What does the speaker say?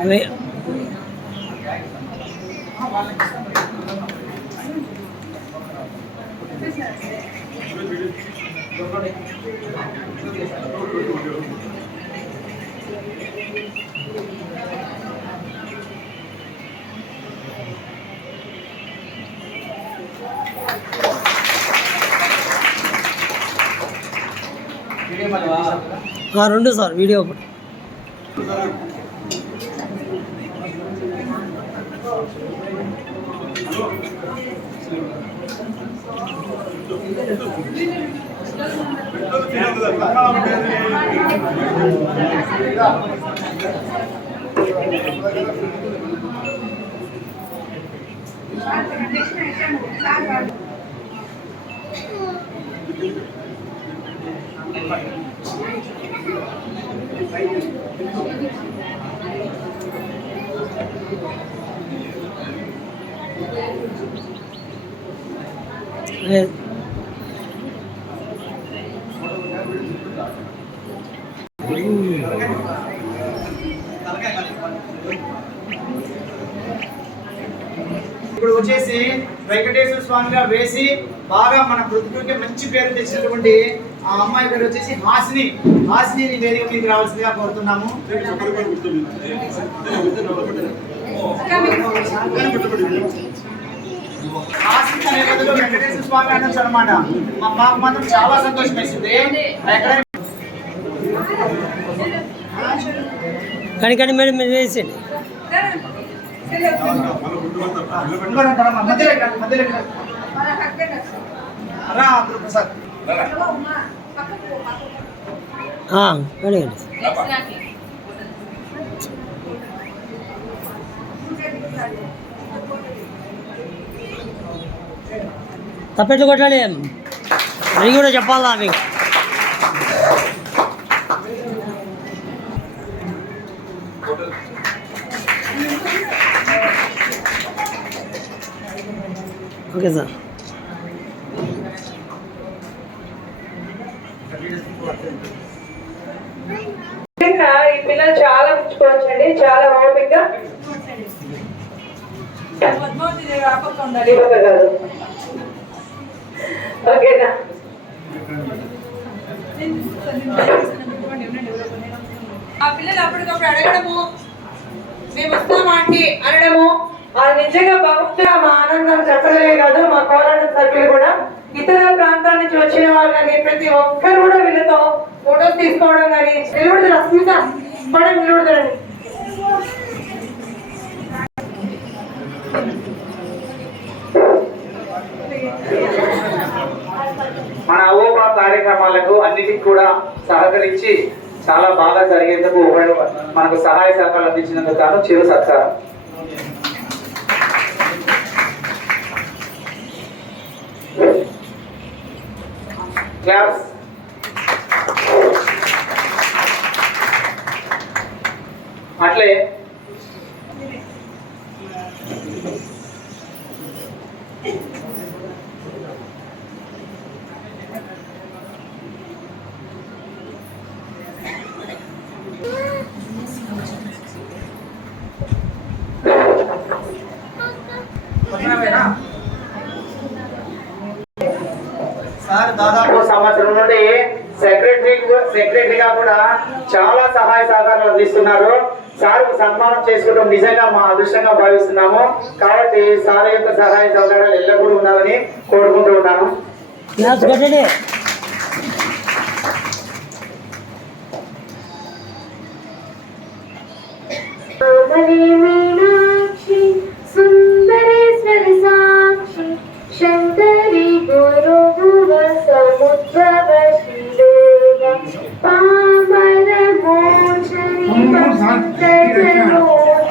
అదే రెండు sir video ఒకటి. ఇప్పుడు వచ్చేసి వెంకటేశ్వర స్వామిగా వేసి బాగా మన పృథ్వీకి మంచి పేరు తెచ్చినటువంటి ఆ అమ్మాయి పేరు వచ్చేసి హాసిని వేదిక మీకు రావాల్సిందిగా కోరుతున్నాము. హాసిని అనే బదులు వెంకటేశ్వర స్వామి అనొచ్చు అనమాట. మాకు మాత్రం చాలా సంతోషం వేసింది. కానీ మేడం మీరు వేసేయండి. అడగండి. తప్పెట్లు కొట్టాలి అది కూడా చెప్పాలా మీకు. Okay sir. ఈ పిల్లలు చాలా మెచ్చుకోవచ్చండి, చాలా ఓపికగా. ఓకేనా? ఆ పిల్లలు అప్పటికప్పుడు అడగడము, మేము వస్తామా ఆంటీ అనడము, అది నిజంగా భక్తుగా మా ఆనందం చెప్పడమే కాదు, మా కోలాటం సభ్యులు కూడా ఇతర ప్రాంతాల నుంచి వచ్చిన వాళ్ళు కానీ ప్రతి ఒక్కరు కూడా వీళ్ళతో ఫోటోస్ తీసుకోవడం కానీ. నిలబడతారు అస్మిత పడం నిలబడతారండి. మన అవోబా కార్యక్రమాలకు అన్నిటికీ కూడా సహకరించి చాలా బాగా జరిగేందుకు మనకు సహాయ సహకారాలు అందించినందుకు గాను చిరు సత్కారం. క్లాస్. అట్లే దాదాపు సంవత్సరం నుండి సెక్రటరీగా కూడా చాలా సహాయ సహకారాలు అందిస్తున్నారు. సార్ సన్మానం చేసుకోవడం నిజంగా మా అదృష్టంగా భావిస్తున్నాము. కాబట్టి సార్ యొక్క సహాయ సహకారాలు ఎల్లప్పుడూ ఉండాలని కోరుకుంటూ ఉన్నాను. సుందరేశ్వర సాక్షి శంకరి గురు సముద్రవ శిలేవ పామర మోచరి పద్మజనోచ